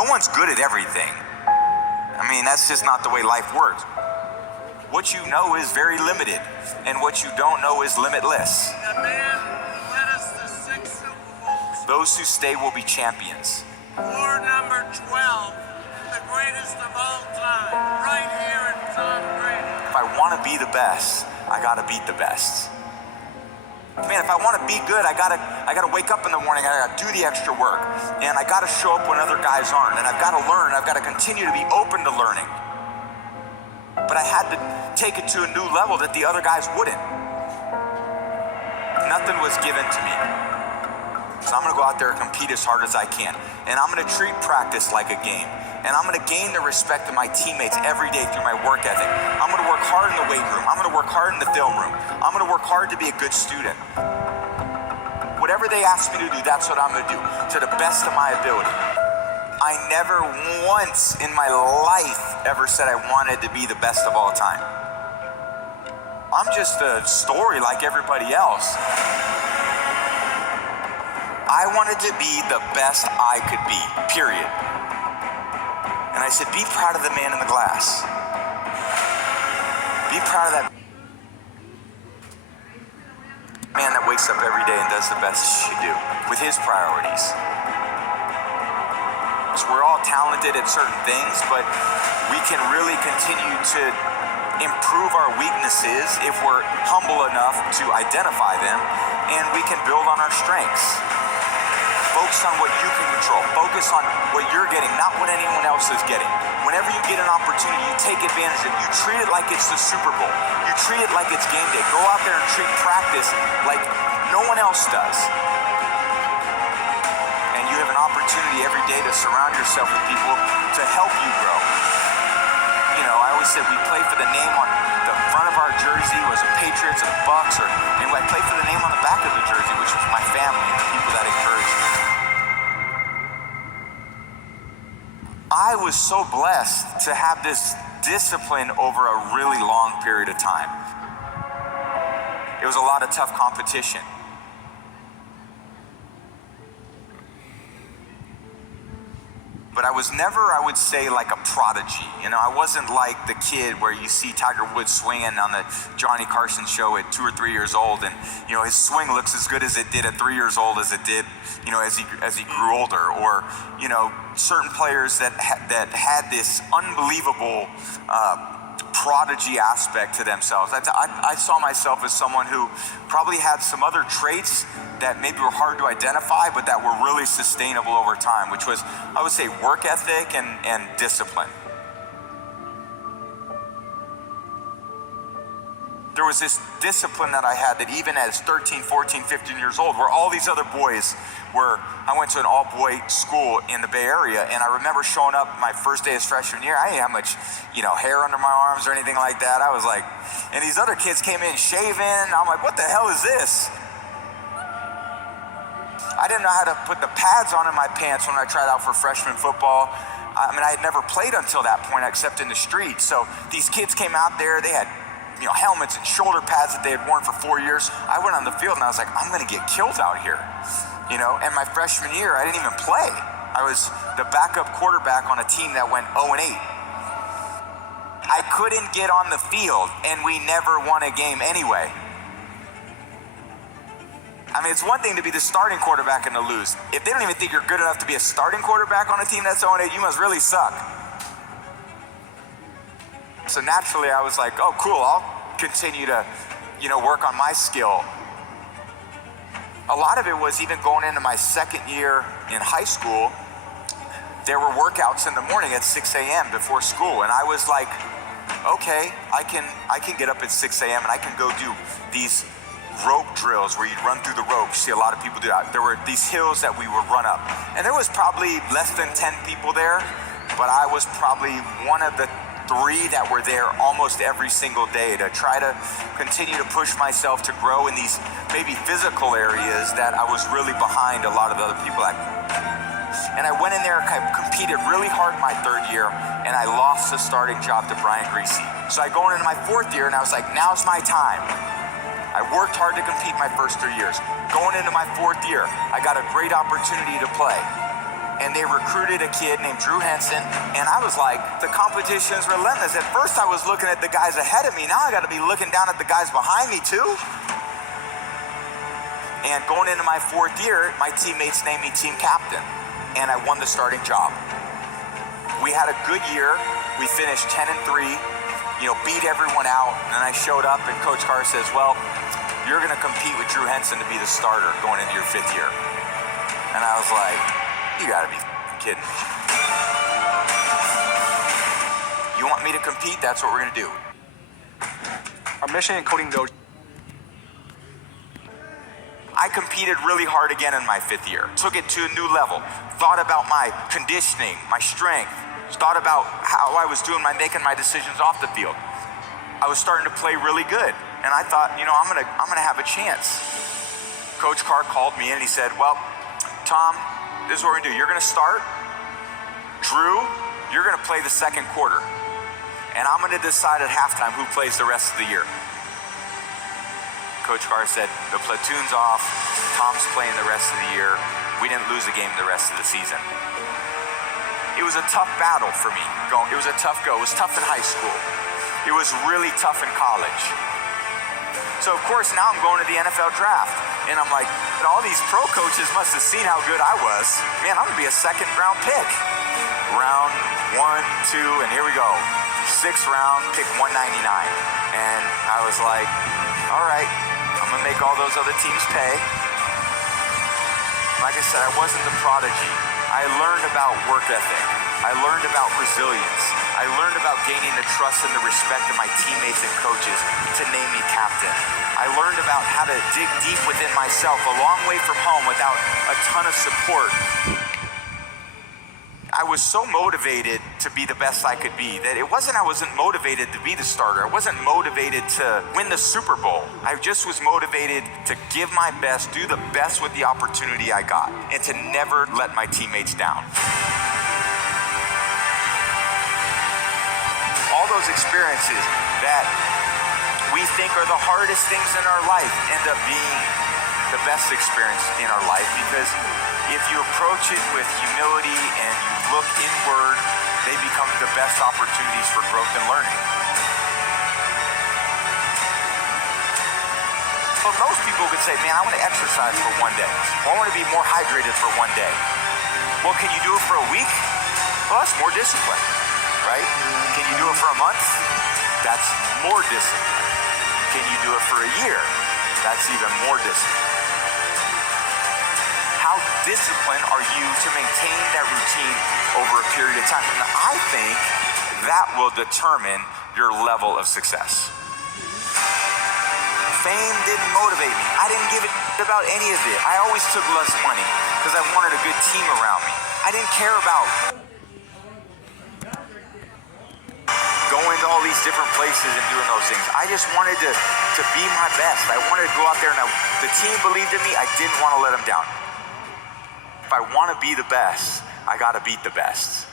No one's good at everything. I mean, that's just not the way life works. What you know is very limited, and what you don't know is limitless. The man who led us to 6 Super Bowls. Those who stay will be champions. War number 12, the greatest of all time, right here in Tom Brady. If I want to be the best, I gotta beat the best. Man, if I want to be good, I gotta wake up in the morning, I gotta do the extra work, and I gotta show up when other guys aren't, and I've gotta learn, I've gotta continue to be open to learning. But I had to take it to a new level that the other guys wouldn't. Nothing was given to me. So I'm gonna go out there and compete as hard as I can. And I'm gonna treat practice like a game. And I'm gonna gain the respect of my teammates every day through my work ethic. I'm gonna work hard in the weight room. I'm gonna work hard in the film room. I'm gonna work hard to be a good student. Whatever they ask me to do, that's what I'm gonna do, to the best of my ability. I never once in my life ever said I wanted to be the best of all time. I'm just a story like everybody else. I wanted to be the best I could be, period. And I said, be proud of the man in the glass. Be proud of that man that wakes up every day and does the best he should do with his priorities. So we're all talented at certain things, but we can really continue to improve our weaknesses if we're humble enough to identify them, and we can build on our strengths. Focus on what you can control. Focus on what you're getting, not what anyone else is getting. Whenever you get an opportunity, you take advantage of it. You treat it like it's the Super Bowl. You treat it like it's game day. Go out there and treat practice like no one else does. And you have an opportunity every day to surround yourself with people to help you grow. You know, I always said we play for the name on the front of our jersey was the Patriots or the Bucks, or anyway, I play for the name on the back of the jersey, which was my family and the people that encouraged me. I was so blessed to have this discipline over a really long period of time. It was a lot of tough competition. But I was never, I would say, like a prodigy. You know, I wasn't like the kid where you see Tiger Woods swinging on the Johnny Carson show at 2 or 3 years old, and you know his swing looks as good as it did at 3 years old as it did, you know, as he grew older. Or you know, certain players that had this unbelievable prodigy aspect to themselves. I saw myself as someone who probably had some other traits that maybe were hard to identify, but that were really sustainable over time, which was, I would say, work ethic and discipline. There was this discipline that I had that even as 13, 14, 15 years old, where all these other boys were, I went to an all-boy school in the Bay Area, and I remember showing up my first day as freshman year. I didn't have much, you know, hair under my arms or anything like that. I was like, and these other kids came in shaven. I'm like, what the hell is this? I didn't know how to put the pads on in my pants when I tried out for freshman football. I mean, I had never played until that point except in the street. So these kids came out there, they had, you know, helmets and shoulder pads that they had worn for 4 years. I went on the field and I was like, I'm gonna get killed out here. You know, and my freshman year, I didn't even play. I was the backup quarterback on a team that went 0-8. I couldn't get on the field, and we never won a game anyway. I mean, it's one thing to be the starting quarterback and to lose. If they don't even think you're good enough to be a starting quarterback on a team that's 0-8, you must really suck. So naturally, I was like, oh, cool, I'll continue to, you know, work on my skill. A lot of it was even going into my second year in high school, there were workouts in the morning at 6 a.m. before school, and I was like, okay, I can get up at 6 a.m. and I can go do these rope drills where you'd run through the ropes. You see a lot of people do that. There were these hills that we would run up, and there was probably less than 10 people there, but I was probably one of the 3 that were there almost every single day to try to continue to push myself to grow in these maybe physical areas that I was really behind a lot of the other people at. And I went in there and competed really hard my 3rd year, and I lost the starting job to Brian Griese. So I go into my 4th year and I was like, now's my time. I worked hard to compete my first 3 years. Going into my 4th year, I got a great opportunity to play. and they recruited a kid named Drew Henson, and I was like, the competition is relentless. At first I was looking at the guys ahead of me, now I gotta be looking down at the guys behind me too. And going into my 4th year, my teammates named me team captain, and I won the starting job. We had a good year. We finished 10-3, beat everyone out, and I showed up, and Coach Carr says, well, you're gonna compete with Drew Henson to be the starter going into your 5th year. And I was like, you gotta be kidding me. You want me to compete? That's what we're gonna do. Our mission in Coding Dojo. I competed really hard again in my 5th year. Took it to a new level. Thought about my conditioning, my strength. Thought about how I was doing making my decisions off the field. I was starting to play really good. And I thought, I'm gonna have a chance. Coach Carr called me in and he said, well, Tom, this is what we're gonna do. You're gonna start. Drew, you're gonna play the 2nd quarter. And I'm gonna decide at halftime who plays the rest of the year. Coach Carr said, the platoon's off. Tom's playing the rest of the year. We didn't lose a game the rest of the season. It was a tough battle for me. It was a tough go. It was tough in high school. It was really tough in college. So of course now I'm going to the NFL draft. And I'm like, all these pro coaches must have seen how good I was. Man, I'm gonna be a 2nd round pick. Round 1, 2, and here we go. 6th round, pick 199. And I was like, all right, I'm gonna make all those other teams pay. Like I said, I wasn't the prodigy. I learned about work ethic. I learned about resilience. I learned about gaining the trust and the respect of my teammates and coaches to name me captain. I learned about how to dig deep within myself, a long way from home without a ton of support. I was so motivated to be the best I could be that I wasn't motivated to be the starter. I wasn't motivated to win the Super Bowl. I just was motivated to give my best, do the best with the opportunity I got, and to never let my teammates down. All those experiences that we think are the hardest things in our life end up being the best experience in our life, because if you approach it with humility and you look inward, they become the best opportunities for growth and learning. But most people could say, man, I want to exercise for one day. Or I want to be more hydrated for one day. Well, can you do it for a week? Well, that's more discipline, right? Can you do it for a month? That's more discipline. Can you do it for a year? That's even more discipline. How disciplined are you to maintain that routine over a period of time? And I think that will determine your level of success. Fame didn't motivate me. I didn't give a about any of it. I always took less money because I wanted a good team around me. I didn't care about going to all these different places and doing those things. I just wanted to be my best. I wanted to go out there, and the team believed in me. I didn't want to let them down. If I want to be the best, I got to beat the best.